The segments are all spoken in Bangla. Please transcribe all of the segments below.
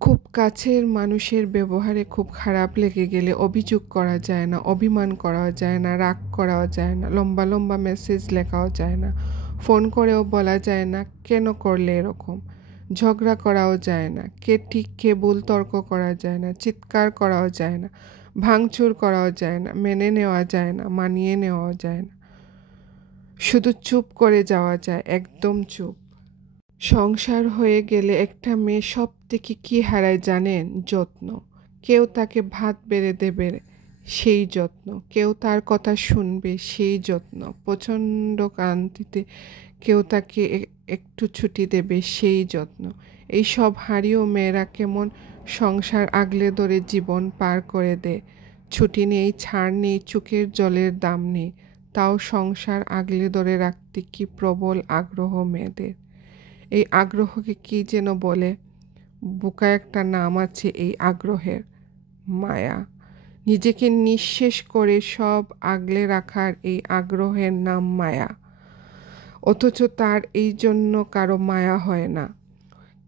খুব কাছের মানুষের ব্যবহারে খুব খারাপ লেগে গেলে অভিযোগ করা যায় না, অভিমান করাও যায় না, রাগ করাও যায় না, লম্বা লম্বা মেসেজ লেখাও যায় না, ফোন করেও বলা যায় না কেন করলে এরকম, ঝগড়া করাও যায় না, কে ঠিক কে ভুল তর্ক করা যায় না, চিৎকার করাও যায় না, ভাঙচুর করাও যায় না, মেনে নেওয়া যায় না, মানিয়ে নেওয়াও যায় না, শুধু চুপ করে যাওয়া যায়, একদম চুপ। সংসার হয়ে গেলে একটা মেয়ে সব থেকে কী হারায় জানেন? যত্ন। কেউ তাকে ভাত বেড়ে দেবে সেই যত্ন, কেউ তার কথা শুনবে সেই যত্ন, প্রচণ্ড ক্লান্তিতে কেউ তাকে একটু ছুটি দেবে সেই যত্ন। এই সব হারিয়েও মেয়েরা কেমন সংসার আগলে ধরে জীবন পার করে দেয়। ছুটি নেই, ছাড় নেই, চোখের জলের দাম নেই, তাও সংসার আগলে ধরে রাখতে কি প্রবল আগ্রহ মেয়েদের। এই আগ্রহকে কি যেন বলে, বোকা একটা নাম আছে এই আগ্রহের, মায়া। নিজেকে নিঃশেষ করে সব আগলে রাখার এই আগ্রহের নাম মায়া, অথচ তার এই জন্য কারো মায়া হয় না।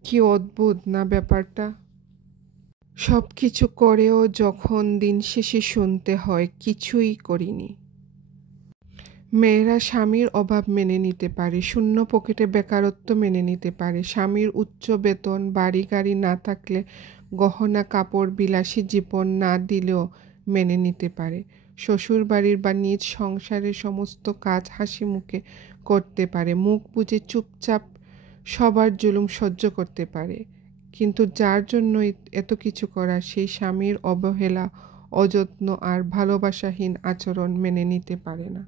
কি অদ্ভুত না ব্যাপারটা। সব কিছু করেও যখন দিন শেষে শুনতে হয় কিছুই করিনি। মেয়েরা স্বামীর অভাব মেনে নিতে পারে, শূন্য পকেটে বেকারত্ব মেনে নিতে পারে, স্বামীর উচ্চ বেতন, বাড়ি গাড়ি না থাকলে গহনা কাপড় বিলাসী জীবন না দিলেও মেনে নিতে পারে, শ্বশুর বাড়ির বা নিজ সংসারের সমস্ত কাজ হাসি মুখে করতে পারে, মুখ বুজে চুপচাপ সবার জুলুম সহ্য করতে পারে। কিন্তু যার জন্য এত কিছু করা, সেই স্বামীর অবহেলা, অযত্ন আর ভালোবাসাহীন আচরণ মেনে নিতে পারে না।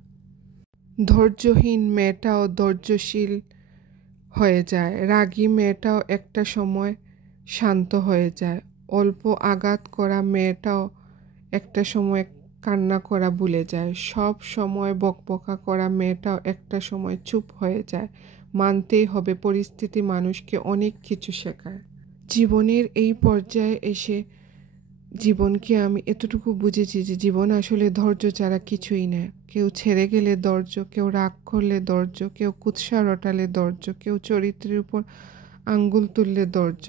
ধৈর্যহীন মেয়েটাও ধৈর্যশীল হয়ে যায়, রাগী মেয়েটাও একটা সময় শান্ত হয়ে যায়, অল্প আঘাত করা মেয়েটাও একটা সময় কান্না করা ভুলে যায়, সব সময় বকবকা করা মেয়েটাও একটা সময় চুপ হয়ে যায়। মানতেই হবে, পরিস্থিতি মানুষকে অনেক কিছু শেখায়। জীবনের এই পর্যায়ে এসে জীবনকে আমি এতটুকু বুঝেছি যে জীবন আসলে ধৈর্য ছাড়া কিছুই না। কেউ ছেড়ে গেলে ধৈর্য, কেউ রাগ করলে ধৈর্য, কেউ কুৎসা রটালে ধৈর্য, কেউ চরিত্রের উপর আঙ্গুল তুললে ধৈর্য,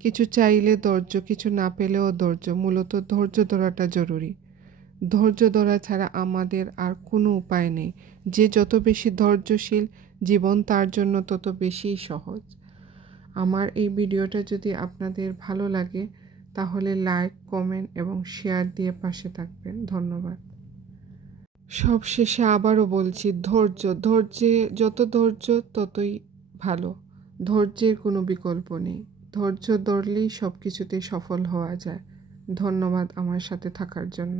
কিছু চাইলে ধৈর্য, কিছু না পেলেও ধৈর্য। মূলত ধৈর্য ধরাটা জরুরি। ধৈর্য ধরা ছাড়া আমাদের আর কোনো উপায় নেই। যে যত বেশি ধৈর্যশীল, জীবন তার জন্য তত বেশিই সহজ। আমার এই ভিডিওটা যদি আপনাদের ভালো লাগে তাহলে লাইক, কমেন্ট এবং শেয়ার দিয়ে পাশে থাকবেন। ধন্যবাদ। সব শেষে আবারও বলছি, ধৈর্যে যত ধৈর্য ততই ভালো। ধৈর্যের কোনো বিকল্প নেই। ধৈর্য ধরলেই সব কিছুতে সফল হওয়া যায়। ধন্যবাদ আমার সাথে থাকার জন্য।